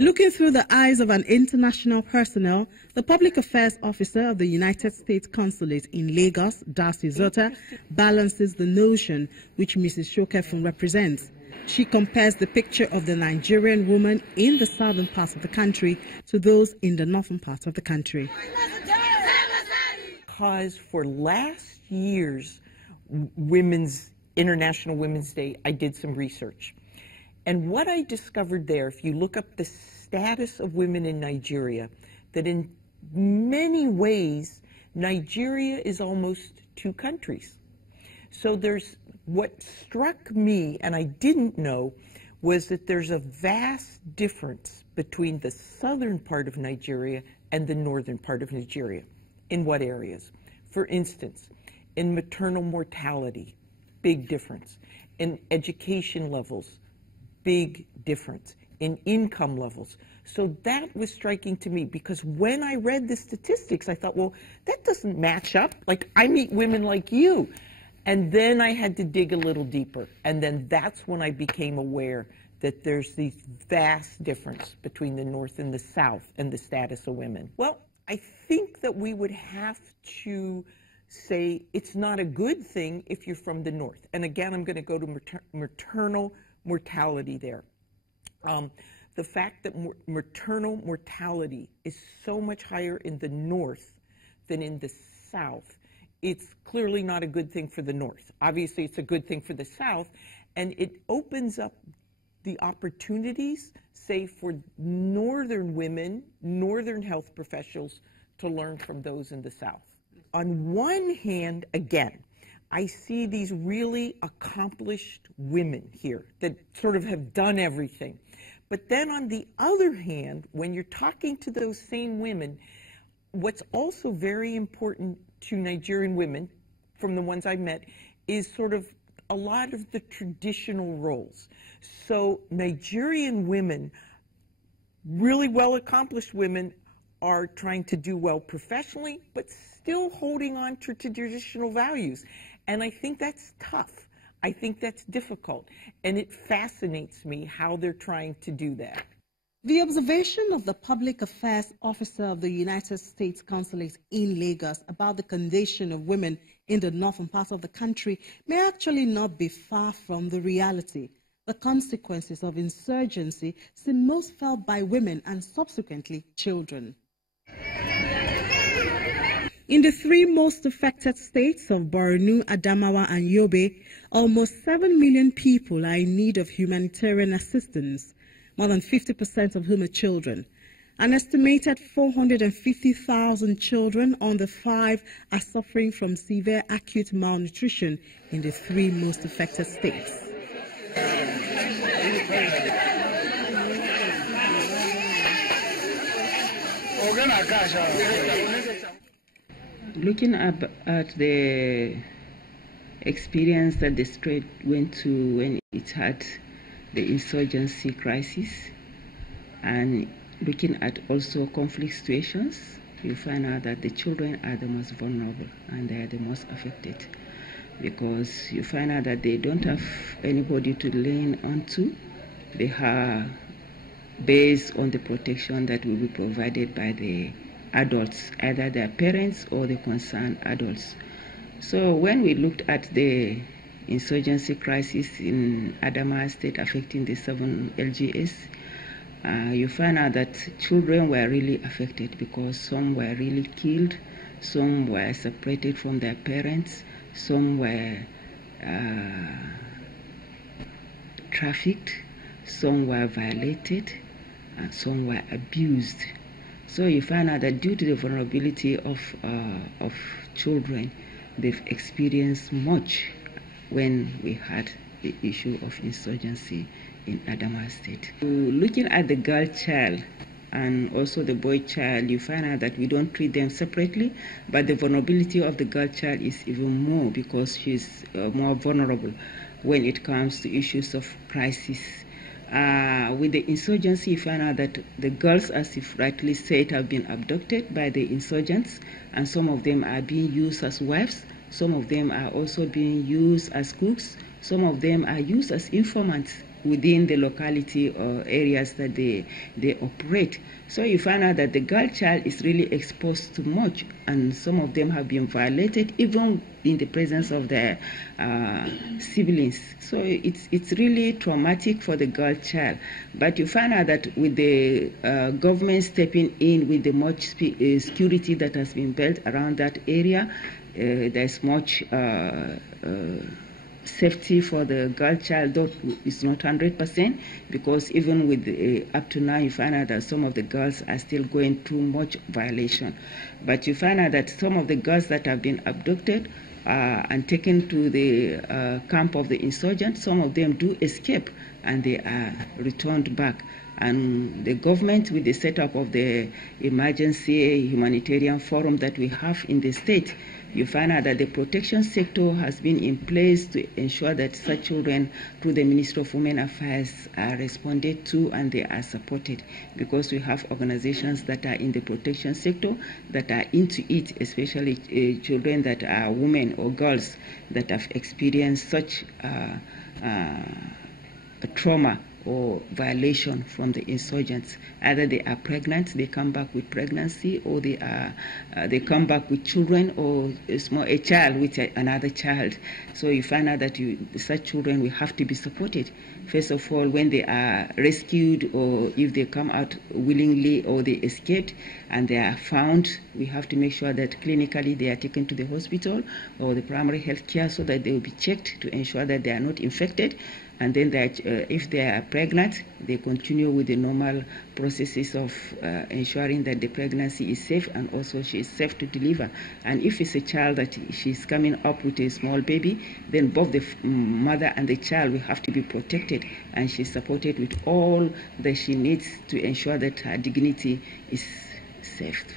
Looking through the eyes of an international personnel, the public affairs officer of the United States Consulate in Lagos, Darcy Zota, balances the notion which Mrs. Shokefun represents. She compares the picture of the Nigerian woman in the southern part of the country to those in the northern part of the country. Because for last year's International Women's Day, I did some research. And what I discovered there, if you look up the status of women in Nigeria, that in many ways, Nigeria is almost two countries. So what struck me, and I didn't know, was that there's a vast difference between the southern part of Nigeria and the northern part of Nigeria. In what areas? For instance, in maternal mortality, big difference. In education levels, big difference. In income levels. So that was striking to me, because when I read the statistics, I thought, well, that doesn't match up. Like, I meet women like you. And then I had to dig a little deeper. And then that's when I became aware that there's these vast difference between the North and the South and the status of women. Well, I think that we would have to say it's not a good thing if you're from the North. And again, I'm going to go to maternal mortality there. The fact that maternal mortality is so much higher in the North than in the South, it's clearly not a good thing for the North. Obviously, it's a good thing for the South, and it opens up the opportunities, say, for northern women, northern health professionals to learn from those in the South. On one hand, again, I see these really accomplished women here that sort of have done everything. But then on the other hand, when you're talking to those same women, what's also very important to Nigerian women, from the ones I met, is sort of a lot of the traditional roles. So Nigerian women, really well-accomplished women, are trying to do well professionally, but still holding on to traditional values. And I think that's tough. I think that's difficult. And it fascinates me how they're trying to do that. The observation of the public affairs officer of the United States Consulate in Lagos about the condition of women in the northern part of the country may actually not be far from the reality. The consequences of insurgency seem most felt by women and subsequently children. In the three most affected states of Borno, Adamawa, and Yobe, almost 7 million people are in need of humanitarian assistance, more than 50% of whom are children. An estimated 450,000 children under 5 are suffering from severe acute malnutrition in the three most affected states. Looking at the experience that the state went through when it had the insurgency crisis, and looking at also conflict situations, you find out that the children are the most vulnerable and they are the most affected, because you find out that they don't have anybody to lean onto. They are based on the protection that will be provided by the adults, either their parents or the concerned adults. So when we looked at the insurgency crisis in Adamawa State affecting the 7 LGS, you find out that children were really affected, because some were really killed, some were separated from their parents, some were trafficked, some were violated, and some were abused. So you find out that due to the vulnerability of children, they've experienced much when we had the issue of insurgency in Adamawa State. Looking at the girl child and also the boy child, you find out that we don't treat them separately, but the vulnerability of the girl child is even more, because she's more vulnerable when it comes to issues of crisis. With the insurgency, you find out that the girls, as you've rightly said, have been abducted by the insurgents, and some of them are being used as wives, some of them are also being used as cooks, some of them are used as informants within the locality or areas that they operate. So you find out that the girl child is really exposed to much, and some of them have been violated even in the presence of their siblings. So it's really traumatic for the girl child. But you find out that with the government stepping in with the much security that has been built around that area, there's much safety for the girl child, though it's not 100%, because even with up to now, you find out that some of the girls are still going through much violation. But you find out that some of the girls that have been abducted and taken to the camp of the insurgents, some of them do escape and they are returned back. And the government, with the setup of the emergency humanitarian forum that we have in the state, you find out that the protection sector has been in place to ensure that such children, through the Ministry of Women Affairs, are responded to and they are supported, because we have organizations that are in the protection sector that are into it, especially children that are women or girls that have experienced such trauma or violation from the insurgents. Either they are pregnant, they come back with pregnancy, or they come back with children, or a child with another child. So you find out that such children will have to be supported. First of all, when they are rescued, or if they come out willingly or they escaped and they are found, we have to make sure that clinically they are taken to the hospital or the primary health care so that they will be checked to ensure that they are not infected. And then if they are pregnant, they continue with the normal processes of ensuring that the pregnancy is safe and also she is safe to deliver. And if it's a child that she's coming up with a small baby, then both the mother and the child will have to be protected, and she's supported with all that she needs to ensure that her dignity is saved.